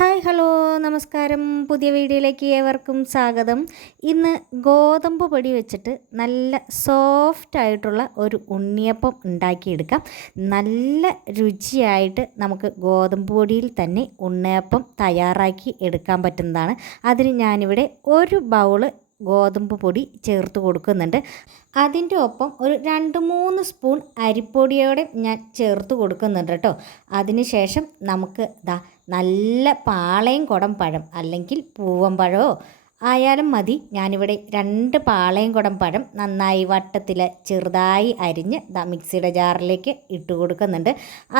Hi hello നമസ്കാരം. പുതിയ വീഡിയോയിലേക്ക് ഏവർക്കും സ്വാഗതം. ഇന്ന് ഗോതമ്പ് പൊടി വെച്ചിട്ട് നല്ല സോഫ്റ്റായിട്ടുള്ള ഒരു ഉണ്ണിയപ്പം ഉണ്ടാക്കിയെടുക്കാം. നല്ല രുചിയായിട്ട് നമുക്ക് ഗോതമ്പ് പൊടിയിൽ തന്നെ ഉണ്ണിയപ്പം തയ്യാറാക്കി എടുക്കാൻ പറ്റുന്നതാണ്. അതിന് ഞാനിവിടെ ഒരു ബൗള് ഗോതമ്പ് പൊടി ചേർത്ത് കൊടുക്കുന്നുണ്ട്. അതിൻ്റെ ഒപ്പം ഒരു 2-3 സ്പൂൺ അരിപ്പൊടിയോടെ ഞാൻ ചേർത്ത് കൊടുക്കുന്നുണ്ട് കേട്ടോ. അതിന് ശേഷം നമുക്ക് നല്ല പാളയം കുടം പഴം അല്ലെങ്കിൽ പൂവൻ പഴമോ ആയാലും മതി. ഞാനിവിടെ 2 പാളയം കുടം പഴം നന്നായി വട്ടത്തിൽ ചെറുതായി അരിഞ്ഞ് മിക്സിയുടെ ജാറിലേക്ക് ഇട്ട് കൊടുക്കുന്നുണ്ട്.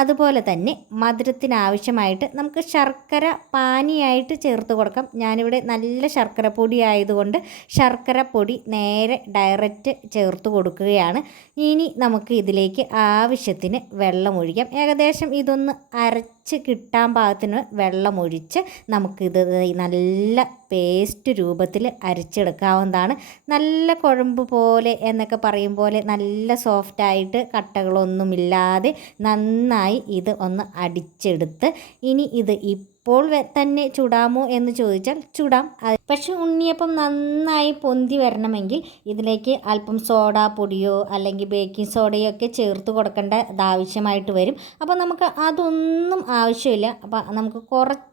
അതുപോലെ തന്നെ മധുരത്തിനാവശ്യമായിട്ട് നമുക്ക് ശർക്കര പാനിയായിട്ട് ചേർത്ത് കൊടുക്കാം. ഞാനിവിടെ നല്ല ശർക്കര പൊടി ആയതുകൊണ്ട് ശർക്കര പൊടി നേരെ ഡയറക്റ്റ് ചേർത്ത് കൊടുക്കുകയാണ്. ഇനി നമുക്ക് ഇതിലേക്ക് ആവശ്യത്തിന് വെള്ളം ഒഴിക്കാം. ഏകദേശം ഇതൊന്ന് അരച്ച് കിട്ടാൻ പാകത്തിന് വെള്ളമൊഴിച്ച് നമുക്കിത് നല്ല പേസ്റ്റ് രൂപത്തിൽ അരച്ചെടുക്കാവുന്നതാണ്. നല്ല കുഴമ്പ് പോലെ എന്നൊക്കെ പറയും പോലെ നല്ല സോഫ്റ്റായിട്ട് കട്ടകളൊന്നുമില്ലാതെ നന്നായി ഇത് ഒന്ന് അടിച്ചെടുത്ത് ഇനി ഇത് ഇപ്പോൾ തന്നെ ചുടാമോ എന്ന് ചോദിച്ചാൽ ചുടാം. പക്ഷെ ഉണ്ണിയപ്പം നന്നായി പൊന്തി വരണമെങ്കിൽ ഇതിലേക്ക് അല്പം സോഡാ പൊടിയോ അല്ലെങ്കിൽ ബേക്കിംഗ് സോഡയോ ഒക്കെ ചേർത്ത് കൊടുക്കേണ്ട ആവശ്യമായിട്ട് വരും. അപ്പോൾ നമുക്ക് അതൊന്നും ആവശ്യമില്ല. അപ്പോൾ നമുക്ക് കുറച്ച്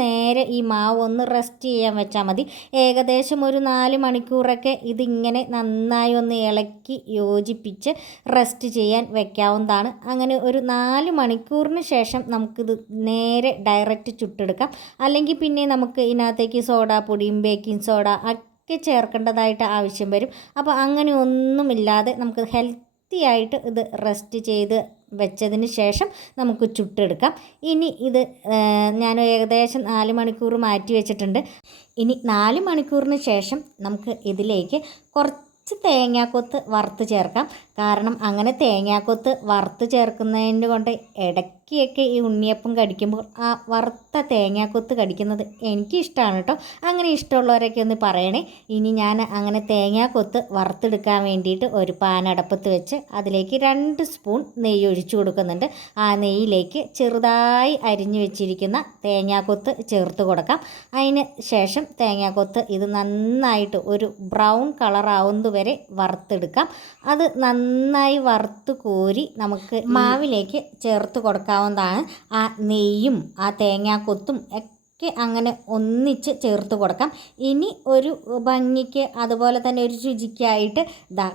നേരെ ഈ മാവ് ഒന്ന് റെസ്റ്റ് ചെയ്യാൻ വെച്ചാൽ മതി. ഏകദേശം ഒരു 4 മണിക്കൂറൊക്കെ ഇതിങ്ങനെ നന്നായി ഒന്ന് ഇളക്കി യോജിപ്പിച്ച് റെസ്റ്റ് ചെയ്യാൻ വെക്കാവുന്നതാണ്. അങ്ങനെ ഒരു 4 മണിക്കൂറിന് ശേഷം നമുക്കിത് നേരെ ഡയറക്റ്റ് ചുട്ടെടുക്കാം. അല്ലെങ്കിൽ പിന്നെ നമുക്ക് ഇതിനകത്തേക്ക് സോഡാ പൊടിയും ബേക്കിംഗ് സോഡ ഒക്കെ ചേർക്കേണ്ടതായിട്ട് ആവശ്യം വരും. അപ്പോൾ അങ്ങനെ ഒന്നുമില്ലാതെ നമുക്ക് ഹെൽത്തിയായിട്ട് ഇത് റെസ്റ്റ് ചെയ്ത് വെച്ചതിന് ശേഷം നമുക്ക് ചുട്ടെടുക്കാം. ഇനി ഇത് ഞാൻ ഏകദേശം 4 മണിക്കൂർ മാറ്റി വെച്ചിട്ടുണ്ട്. ഇനി 4 മണിക്കൂറിന് ശേഷം നമുക്ക് ഇതിലേക്ക് കുറച്ച് തേങ്ങാക്കൊത്ത് വറുത്ത് ചേർക്കാം. കാരണം അങ്ങനെ തേങ്ങാക്കൊത്ത് വറുത്ത് ചേർക്കുന്നതിന് കൊണ്ട് ഇടയ്ക്കൊക്കെ ഈ ഉണ്ണിയപ്പം കടിക്കുമ്പോൾ ആ വറുത്ത തേങ്ങാക്കൊത്ത് കടിക്കുന്നത് എനിക്കിഷ്ടമാണ് കേട്ടോ. അങ്ങനെ ഇഷ്ടമുള്ളവരൊക്കെ ഒന്ന് പറയണേ. ഇനി ഞാൻ അങ്ങനെ തേങ്ങാക്കൊത്ത് വറുത്തെടുക്കാൻ വേണ്ടിയിട്ട് ഒരു പാൻ അടുപ്പത്ത് വെച്ച് അതിലേക്ക് 2 സ്പൂൺ നെയ്യ് ഒഴിച്ചു കൊടുക്കുന്നുണ്ട്. ആ നെയ്യിലേക്ക് ചെറുതായി അരിഞ്ഞു വെച്ചിരിക്കുന്ന തേങ്ങാക്കൊത്ത് ചേർത്ത് കൊടുക്കാം. അതിന് ശേഷം തേങ്ങാക്കൊത്ത് ഇത് നന്നായിട്ട് ഒരു ബ്രൗൺ കളറാവുന്നത് വരെ വറുത്തെടുക്കാം. അത് നന്നായി വറുത്ത് കോരി നമുക്ക് മാവിലേക്ക് ചേർത്ത് കൊടുക്കാവുന്നതാണ്. ആ നെയ്യും ആ തേങ്ങാക്കൊത്തും ഒക്കെ അങ്ങനെ ഒന്നിച്ച് ചേർത്ത് കൊടുക്കാം. ഇനി ഒരു ഭംഗിക്ക് അതുപോലെ തന്നെ ഒരു രുചിക്കായിട്ട്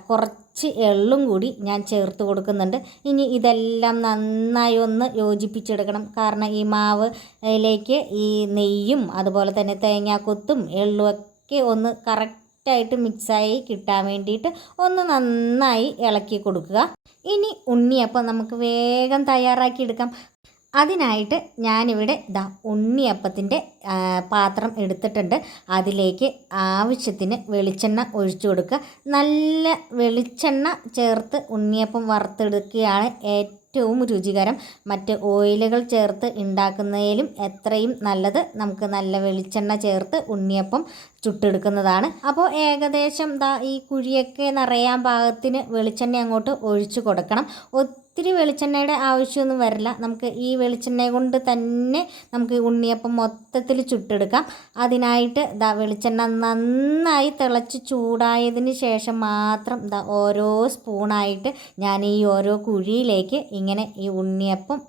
കുറച്ച് എള്ളും കൂടി ഞാൻ ചേർത്ത് കൊടുക്കുന്നുണ്ട്. ഇനി ഇതെല്ലാം നന്നായി ഒന്ന് യോജിപ്പിച്ചെടുക്കണം. കാരണം ഈ മാവിലേക്ക് ഈ നെയ്യും അതുപോലെ തന്നെ തേങ്ങാക്കൊത്തും എള്ളും ഒക്കെ ഒന്ന് കറക്റ്റായിട്ട് മിക്സായി കിട്ടാൻ വേണ്ടിയിട്ട് ഒന്ന് നന്നായി ഇളക്കി കൊടുക്കുക. ഇനി ഉണ്ണിയപ്പം നമുക്ക് വേഗം തയ്യാറാക്കിയെടുക്കാം. അതിനായിട്ട് ഞാനിവിടെ ഉണ്ണിയപ്പത്തിൻ്റെ പാത്രം എടുത്തിട്ടുണ്ട്. അതിലേക്ക് ആവശ്യത്തിന് വെളിച്ചെണ്ണ ഒഴിച്ചു കൊടുക്കുക. നല്ല വെളിച്ചെണ്ണ ചേർത്ത് ഉണ്ണിയപ്പം വറുത്തെടുക്കുകയാണ് ഏറ്റവും രുചികരം. മറ്റ് ഓയിലുകൾ ചേർത്ത് ഉണ്ടാക്കുന്നതിലും എത്രയും നല്ലത് നമുക്ക് നല്ല വെളിച്ചെണ്ണ ചേർത്ത് ഉണ്ണിയപ്പം ചുട്ടെടുക്കുന്നതാണ്. അപ്പോൾ ഏകദേശം ഈ കുഴിയൊക്കെ നിറയാൻ പാകത്തിന് വെളിച്ചെണ്ണ അങ്ങോട്ട് ഒഴിച്ചു കൊടുക്കണം. ഒത്തിരി വെളിച്ചെണ്ണയുടെ ആവശ്യമൊന്നും വരില്ല. നമുക്ക് ഈ വെളിച്ചെണ്ണ കൊണ്ട് തന്നെ നമുക്ക് ഉണ്ണിയപ്പം മൊത്തത്തിൽ ചുട്ടെടുക്കാം. അതിനായിട്ട് വെളിച്ചെണ്ണ നന്നായി തിളച്ച് ചൂടായതിന് ശേഷം മാത്രം ഓരോ സ്പൂണായിട്ട് ഞാൻ ഈ ഓരോ കുഴിയിലേക്ക് ഇങ്ങനെ ഈ ഉണ്ണിയപ്പം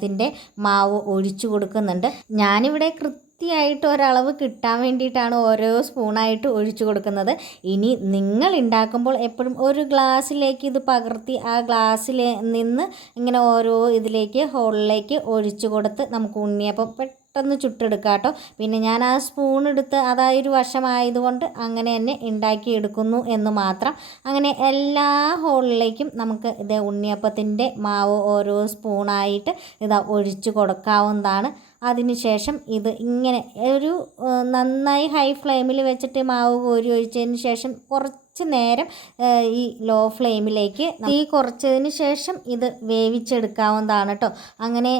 ത്തിൻ്റെ മാവ് ഒഴിച്ചു കൊടുക്കുന്നുണ്ട്. ഞാനിവിടെ കൃത്യമായിട്ട് ഒരളവ് കിട്ടാൻ വേണ്ടിയിട്ടാണ് ഓരോ സ്പൂണായിട്ട് ഒഴിച്ചു കൊടുക്കുന്നത്. ഇനി നിങ്ങൾ ഉണ്ടാക്കുമ്പോൾ എപ്പോഴും ഒരു ഗ്ലാസ്സിലേക്ക് ഇത് പകർത്തി ആ ഗ്ലാസ്സിൽ നിന്ന് ഇങ്ങനെ ഓരോ ഇതിലേക്ക് ഹോളിലേക്ക് ഒഴിച്ചു കൊടുത്ത് നമുക്ക് ഉണ്ണിയപ്പം പെട്ടെന്ന് ചുട്ടെടുക്കാം കേട്ടോ. പിന്നെ ഞാൻ ആ സ്പൂൺ എടുത്ത് അതായൊരു വശമായതുകൊണ്ട് അങ്ങനെ തന്നെ ഉണ്ടാക്കിയെടുക്കുന്നു എന്ന് മാത്രം. അങ്ങനെ എല്ലാ ഹോളിലേക്കും നമുക്ക് ഇത് ഉണ്ണിയപ്പത്തിൻ്റെ മാവ് ഓരോ സ്പൂണായിട്ട് ഒഴിച്ചു കൊടുക്കാവുന്നതാണ്. അതിനുശേഷം ഇത് ഇങ്ങനെ ഒരു നന്നായി ഹൈ ഫ്ലെയിമിൽ വെച്ചിട്ട് മാവ് കോരി ഒഴിച്ചതിന് ശേഷം കുറച്ച് നേരം ഈ ലോ ഫ്ലെയിമിലേക്ക് തീ കുറച്ചതിന് ശേഷം ഇത് വേവിച്ചെടുക്കാവുന്നതാണ് കേട്ടോ. അങ്ങനെ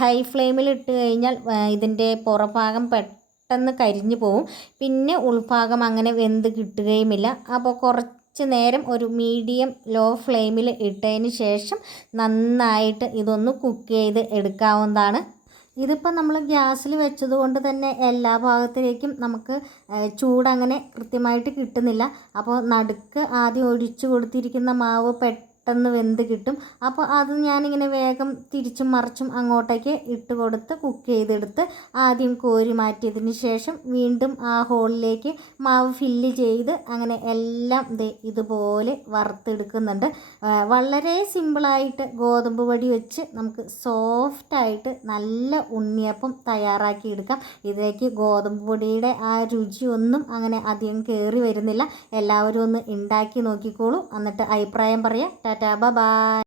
ഹൈ ഫ്ലെയിമിൽ ഇട്ട് കഴിഞ്ഞാൽ ഇതിൻ്റെ പുറഭാഗം പെട്ടെന്ന് കരിഞ്ഞു പോവും. പിന്നെ ഉൾഭാഗം അങ്ങനെ വെന്ത് കിട്ടുകയുമില്ല. അപ്പോൾ കുറച്ച് നേരം ഒരു മീഡിയം ലോ ഫ്ലെയിമിൽ ഇട്ടതിന് ശേഷം നന്നായിട്ട് ഇതൊന്ന് കുക്ക് ചെയ്ത് എടുക്കാവുന്നതാണ്. ഇതിപ്പോൾ നമ്മൾ ഗ്യാസിൽ വെച്ചത് കൊണ്ട് തന്നെ എല്ലാ ഭാഗത്തിലേക്കും നമുക്ക് ചൂടങ്ങനെ കൃത്യമായിട്ട് കിട്ടുന്നില്ല. അപ്പോൾ നടുക്ക് ആദ്യം ഒഴിച്ചു കൊടുത്തിരിക്കുന്ന മാവ് പെട്ടെന്ന് വെന്ത് കിട്ടും. അപ്പോൾ അത് ഞാനിങ്ങനെ വേഗം തിരിച്ചും മറിച്ചും അങ്ങോട്ടേക്ക് ഇട്ട് കൊടുത്ത് കുക്ക് ചെയ്തെടുത്ത് ആദ്യം കോരി മാറ്റിയതിന് ശേഷം വീണ്ടും ആ ഹോളിലേക്ക് മാവ് ഫില്ല് ചെയ്ത് അങ്ങനെ എല്ലാം ഇതുപോലെ വറുത്തെടുക്കുന്നുണ്ട്. വളരെ സിമ്പിളായിട്ട് ഗോതമ്പ് പൊടി വെച്ച് നമുക്ക് സോഫ്റ്റായിട്ട് നല്ല ഉണ്ണിയപ്പം തയ്യാറാക്കി എടുക്കാം. ഇതിലേക്ക് ഗോതമ്പ് പൊടിയുടെ ആ രുചിയൊന്നും അങ്ങനെ അധികം കയറി വരുന്നില്ല. എല്ലാവരും ഒന്ന് ഉണ്ടാക്കി നോക്കിക്കോളൂ, എന്നിട്ട് അഭിപ്രായം പറയാം. ടാറ്റാ, ബൈ.